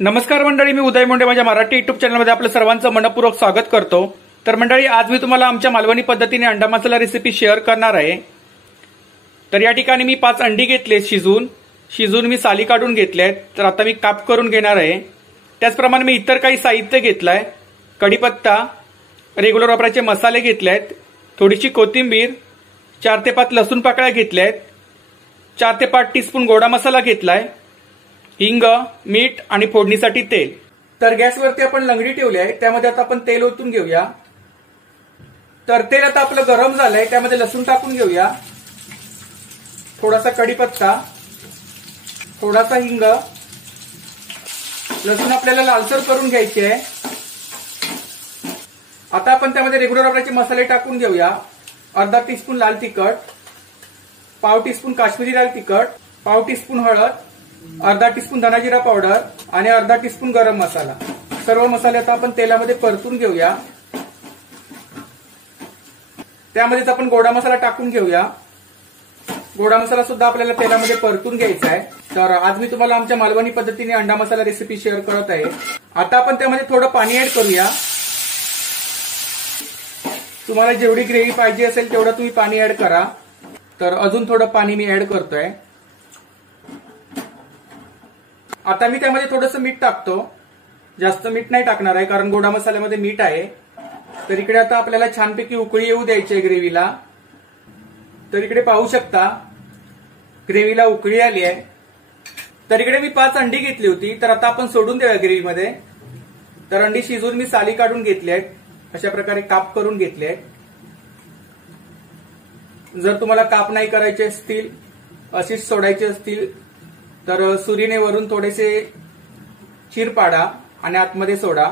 नमस्कार मंडळी, मी उदय मुंडे माझ्या मराठी युट्यूब चॅनलमध्ये आपलं सर्वांचं मनपूर्वक स्वागत करतो। तर मंडळी, आज मी तुम्हाला आमच्या मालवणी पद्धतीने अंडा मसाला रेसिपी शेअर करणार आहे। तर या ठिकाणी मी 5 अंडी घेतले शिजून मी साली काढून घेतलेत। तर आता मी काप करून घेणार आहे। त्याचप्रमाणे मी इतर काही साहित्य घेतलंय। कढीपत्ता, रेग्युलर वापराचे मसाले घेतलेत, थोडीशी कोथिंबीर, 4 ते 5 लसूण पाकळ्या घेतल्यात, 4 ते 5 टीस्पून गोडा मसाला घेतलाय, हिंग, मीठ आणि फोडणीसाठी तेल। तर गॅसवरती आपण लंगडी ठेवली आहे, त्यामध्ये आता आपण तेल ओतून घेऊया। तर तेल आता आपलं गरम झालंय, त्यामध्ये लसूण टाकून घेऊया, थोडासा कढीपत्ता, थोडासा हिंग। लसूण आपल्याला लालसर करून घ्यायचे आहे। आता आपण त्यामध्ये रेग्युलर वापराचे मसाले टाकून घेऊया। अर्धा टीस्पून लाल तिखट, पाव टीस्पून काश्मीरी लाल तिखट, पाव टीस्पून हळद, अर्धा टीस्पून धना जिरा पावडर आणि अर्धा टीस्पून गरम मसाला। सर्व मसाले आता आपण तेलामध्ये परतून घेऊया। त्यामध्येच आपण गोडा मसाला टाकून घेऊया। गोडा मसाला सुद्धा आपल्याला तेलामध्ये परतून घ्यायचा आहे। तर आज मी तुम्हाला आमच्या मालवणी पद्धतीने अंडा मसाला रेसिपी शेअर करत आहे। आता आपण त्यामध्ये थोडं पाणी ऍड करूया। तुम्हाला जेवढी ग्रेव्ही पाहिजे असेल तेवढं तुम्ही पाणी ऍड करा। तर अजून थोडं पाणी मी ऍड करतोय। आता मी त्यामध्ये थोडंसं मीठ टाकतो, जास्त मीठ नाही टाकणार आहे कारण गोडा मसाल्यामध्ये मीठ आहे। तर इकडे आता आपल्याला छानपैकी उकळी येऊ द्यायची आहे ग्रेव्हीला। तर इकडे पाहू शकता ग्रेव्हीला उकळी आली आहे। तर इकडे मी 5 अंडी घेतली होती, तर आता आपण सोडून देऊया ग्रेव्हीमध्ये। तर अंडी शिजून मी साली काढून घेतली आहेत, अशा प्रकारे काप करून घेतले आहेत। जर तुम्हाला काप नाही करायचे असतील, अशीच सोडायचे असतील, तर सुरीने वरून थोडेसे चीर पाडा आणि आतमध्ये सोडा।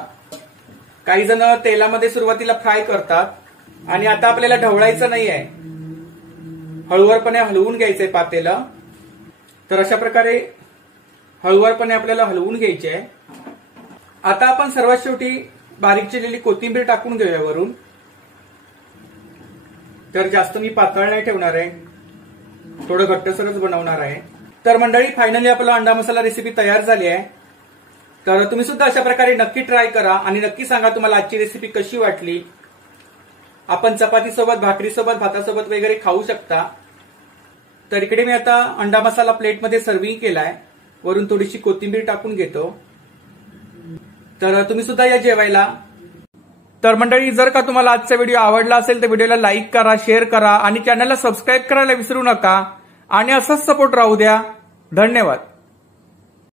काही जण तेलामध्ये सुरुवातीला फ्राय करतात आणि आता आपल्याला ढवळायचं नाही आहे, हळूवारपणे हलवून घ्यायचंय पातेलं। तर अशा प्रकारे हळूवारपणे आपल्याला हलवून घ्यायचे आहे। आता आपण सर्वात शेवटी बारीक चिरलेली कोथिंबीर टाकून घेऊया वरून। तर जास्त मी पातळ नाही ठेवणार आहे, थोडं घट्टसरच बनवणार आहे। तर मंडळी, फायनली आपला अंडा मसाला रेसिपी तयार झाली आहे। तर तुम्ही सुद्धा अशा प्रकारे नक्की ट्राय करा आणि नक्की सांगा तुम्हाला आजची रेसिपी कशी वाटली। आपण चपातीसोबत, भाकरीसोबत, भातासोबत वगैरे खाऊ शकता। तर इकडे मी आता अंडा मसाला प्लेटमध्ये सर्व्हिंग केलाय, वरून थोडीशी कोथिंबीर टाकून घेतो। तर तुम्ही सुद्धा या जेवायला। तर मंडळी, जर का तुम्हाला आजचा व्हिडिओ आवडला असेल तर व्हिडिओला लाईक करा, शेअर करा आणि चॅनलला सबस्क्राईब करायला विसरू नका। आणि असाच सपोर्ट राहू द्या। धन्यवाद।